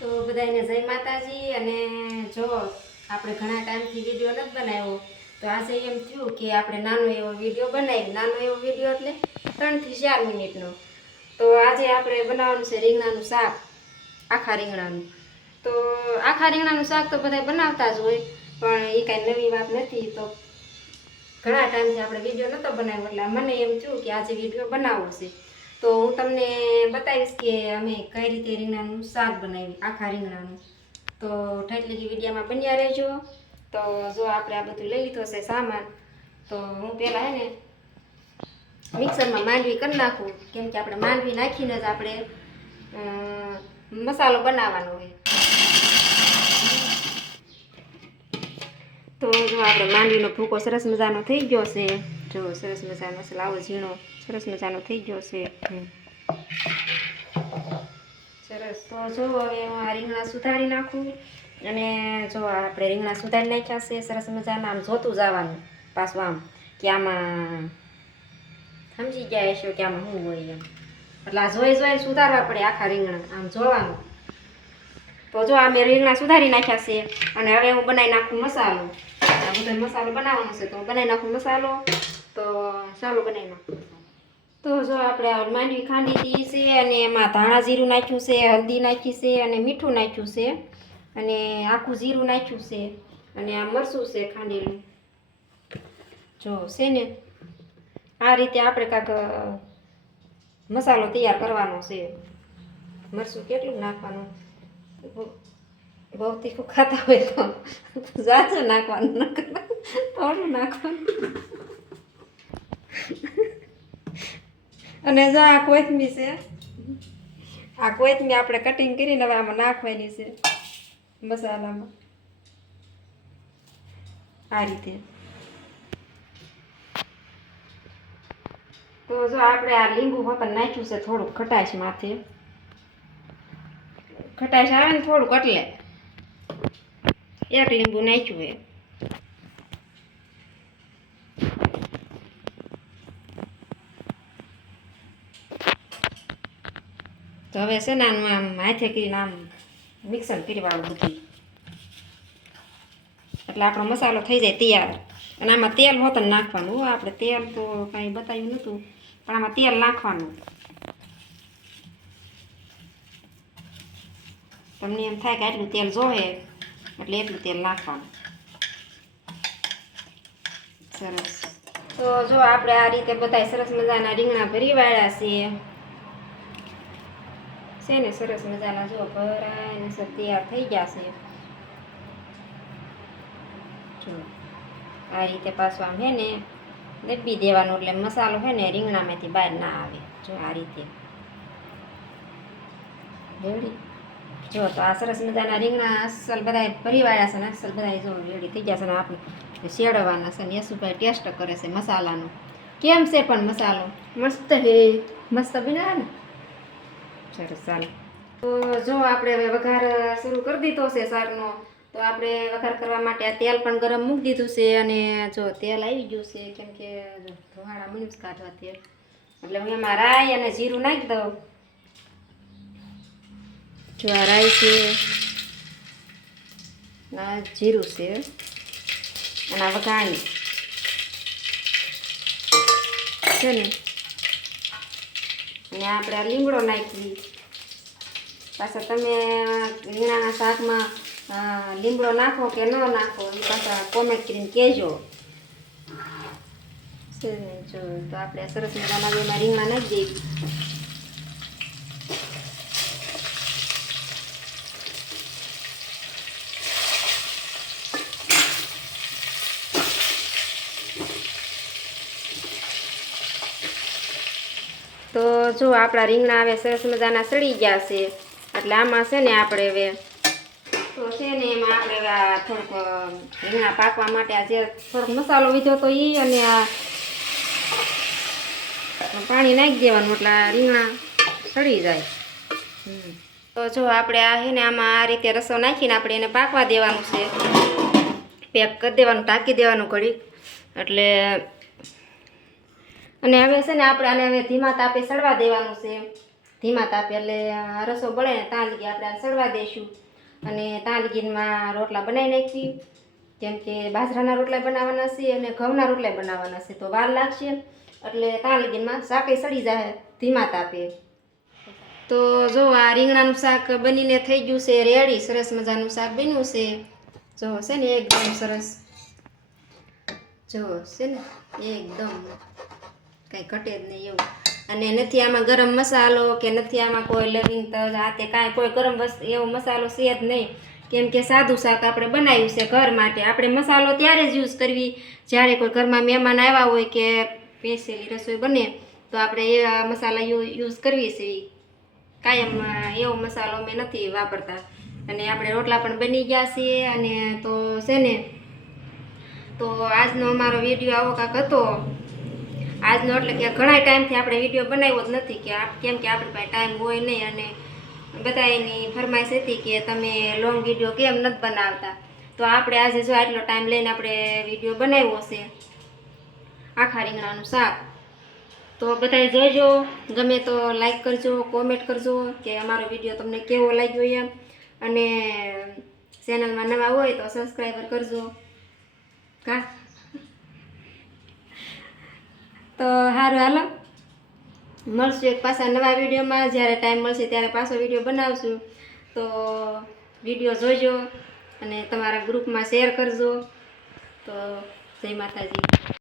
તો બધાને જય માતાજી અને જો આપણે ઘણા ટાઈમથી વીડિયો નથી બનાવ્યો, તો આજે એમ થયું કે આપણે નાનો એવો વીડિયો બનાવી નાનો એવો વીડિયો એટલે ત્રણથી ચાર મિનિટનો. તો આજે આપણે બનાવવાનું છે રીંગણાનું શાક, આખા રીંગણાનું. તો આખા રીંગણાનું શાક તો બધા બનાવતા જ હોય, પણ એ કાંઈ નવી વાત નથી. તો ઘણા ટાઈમથી આપણે વીડિયો નહોતો બનાવ્યો, એટલે મને એમ થયું કે આજે વીડિયો બનાવવો છે. તો હું તમને બતાવીશ કે અમે કઈ રીતે રીંગણાનું શાક બનાવી આખા રીંગણાનું. તો ઠેઠ લગી વિડીયામાં બન્યા રહેજો. તો જો આપણે આ બધું લઈ લીધો છે સામાન, તો હું પહેલાં હે ને મિક્સરમાં માંડવી કરી નાખું. કેમ કે આપણે માંડવી નાખીને જ આપણે મસાલો બનાવવાનો હોય. તો જો આપણે માંડવીનો ભૂકો સરસ મજાનો થઈ ગયો છે. જો સરસ મજાનો લાવો આવો ઝીણો સરસ મજાનો થઈ ગયો છે. સરસ. તો જો હવે હું આ રીંગણા સુધારી નાખું અને જો આપણે રીંગણા સુધારી નાખ્યા છે સરસ મજાના આમ જોતું જવાનું પાછું આમ કે આમાં સમજી ગયા હશો કે આમાં શું હોય એમ. એટલે આ જોઈ જોઈને સુધારવા પડે આખા રીંગણા આમ જોવાનું. તો જો આ મેં રીંગણા સુધારી નાખ્યા છે અને હવે હું બનાવી નાખું મસાલો. આ બધો મસાલો બનાવવાનો છે તો બનાવી નાખું મસાલો. ચાલો બનાવી તો જો આપણે માંડવી ખાંડી હતી છે અને એમાં ધાણા જીરું નાખ્યું છે, હલ્દી નાખી છે અને મીઠું નાખ્યું છે. અને આખું જીરું નાખ્યું છે અને આ મરચું છે ખાંડેલું. જો છે ને, આ રીતે આપણે કાંક મસાલો તૈયાર કરવાનો છે. મરચું કેટલું નાખવાનું? બહુ- તીખું ખાતા હોય તો જાજુ નાખવાનું, નકર થોડું નાખવાનું. અને જો આ કોથમી છે, આ કોથમી આપણે કટિંગ કરીને હવે આમાં નાખવાની છે, મસાલામાં. આ રીતે. તો જો આપણે આ લીંબુ હોતન નાખ્યું છે, થોડુંક ખટાશ માથે. ખટાશ આવે ને થોડુંક એટલે. એક લીંબુ નાખ્યું એ તો હવે છે ને આમ હાથે કરીને આમ મિક્સર પીરવાળું બધું. એટલે આપણો મસાલો થઈ જાય તૈયાર. અને આમાં તેલ હોત નાખવાનું. આપણે તેલ તો કાંઈ બતાવ્યું નહોતું, પણ આમાં તેલ નાખવાનું. તમને એમ થાય કે આટલું તેલ જોવે, એટલે એટલું તેલ નાખવાનું. સરસ. તો જો આપણે આ રીતે બધા સરસ મજાના રીંગણા ભરી વાળ્યા છીએ. છે ને, સરસ મજાના જો ભરાય ને સબ તૈયાર થઈ ગયા છે જો, આ રીતે પાછું આમ હે ને, દબી દેવાનું એટલે મસાલો હે ને રીંગણામાંથી બહાર ના આવે. જો આ રીતે. રેડી? જો, તો આ સરસ મજાના રીંગણા અસલ બધા ભરી વાળ્યા છે ને, અસલ બધા જો રેડી થઈ ગયા છે ને આપણે શેડવાના છે ને, યશુભાઈ ટેસ્ટ કરે છે મસાલાનો. કેમ છે પણ મસાલો? મસ્ત હે. મસ્ત બનાવે ને? સરસ ચાલો તો જો આપણે હવે વઘાર શરૂ કરી દીધો છે શાકનો, તો આપણે વઘાર કરવા માટે આ તેલ પણ ગરમ મૂકી દીધું છે અને જો તેલ આવી ગયું છે, કેમ કે ધોવાળા છે કાઢવા તેલ. એટલે હું એમાં રાઈ અને જીરું નાખી દઉં. જો આ રાઈ છે, આ જીરું છે, અને આ વઘાણી. છે ને? અને આપણે આ લીમડો નાખી. પાછા તમે રીંગણાના શાકમાં લીમડો નાખો કે ન નાખો એ પાછા કોમેન્ટ કરીને કહેજો. જો, તો આપણે સરસ મજાના બેમાં રીંગણા નાખી દઈએ. તો જો આપણા રીંગણા હવે સરસ મજાના સડી ગયા છે. એટલે આમાં છે ને આપણે હવે, તો છે ને એમાં આપણે આ થોડુંક રીંગણા પાકવા માટે આ જે થોડોક મસાલો વીધો તો એ અને આ પાણી નાખી દેવાનું એટલે રીંગણા સડી જાય. તો જો આપણે આ છે ને આમાં આ રીતે રસો નાખીને આપણે એને પાકવા દેવાનું છે. પેક કરી દેવાનું ટાંકી દેવાનું ઘડી એટલે અને હવે છે ને આપણે આને હવે ધીમા તાપે સળવા દેવાનું છે. ધીમા તાપે એટલે રસો બળે ને ત્યાં લગી આપણે સળવા દઈશું અને ત્યાં રોટલા બનાવી નાખી કેમ કે બાજરાના રોટલા બનાવવાના છે અને ઘઉંના રોટલા બનાવવાના છે. તો વાર લાગશે એટલે ત્યાં શાકે સડી જાય ધીમા તાપે. તો જો આ રીંગણાનું શાક બનીને થઈ ગયું છે, રેડી, સરસ મજાનું શાક બન્યું છે. જો છે ને એકદમ સરસ. જો છે ને એકદમ કાંઈ ઘટે જ નહીં એવું. અને નથી આમાં ગરમ મસાલો કે નથી આમાં કોઈ લવિંગ તજ આ તે કાંઈ કોઈ ગરમ વસ્તુ એવો મસાલો છે જ નહીં. કેમ કે સાદું શાક આપણે બનાવ્યું છે ઘર માટે. આપણે મસાલો ત્યારે જ યુઝ કરવી. જ્યારે કોઈ ઘરમાં મહેમાન આવ્યા હોય કે પેસેલી રસોઈ બને, તો આપણે એ મસાલા યુઝ કરવી છે. કાયમ એવો મસાલો અમે નથી વાપરતા. અને આપણે રોટલા પણ બની ગયા છીએ અને તો છે ને, તો આજનો અમારો વીડિયો આવો કાંક હતો. આજનો એટલે કે ઘણા ટાઈમથી આપણે વીડિયો બનાવ્યો જ નથી કે કેમ કે આપણી પાસે ટાઈમ હોય નહીં અને બધા એની ફરમાઈશ હતી કે તમે લોંગ વીડિયો કેમ નથી બનાવતા. તો આપણે આજે જો આટલો ટાઈમ લઈને આપણે વીડિયો બનાવ્યો છે, આખા રીંગણાનું શાક. તો બધાએ જોજો, ગમે તો લાઈક કરજો કોમેન્ટ કરજો કે અમારો વીડિયો તમને કેવો લાગ્યો એમ. અને ચેનલમાં નવા હોય તો સબસ્ક્રાઈબર કરજો. કા? તો સારું હાલો. મળશું એક પાછા નવા વિડીયોમાં. જ્યારે ટાઈમ મળશે ત્યારે પાછો વીડિયો બનાવશું. તો વીડિયો જોજો અને તમારા ગ્રુપમાં શેર કરજો. તો જય માતાજી.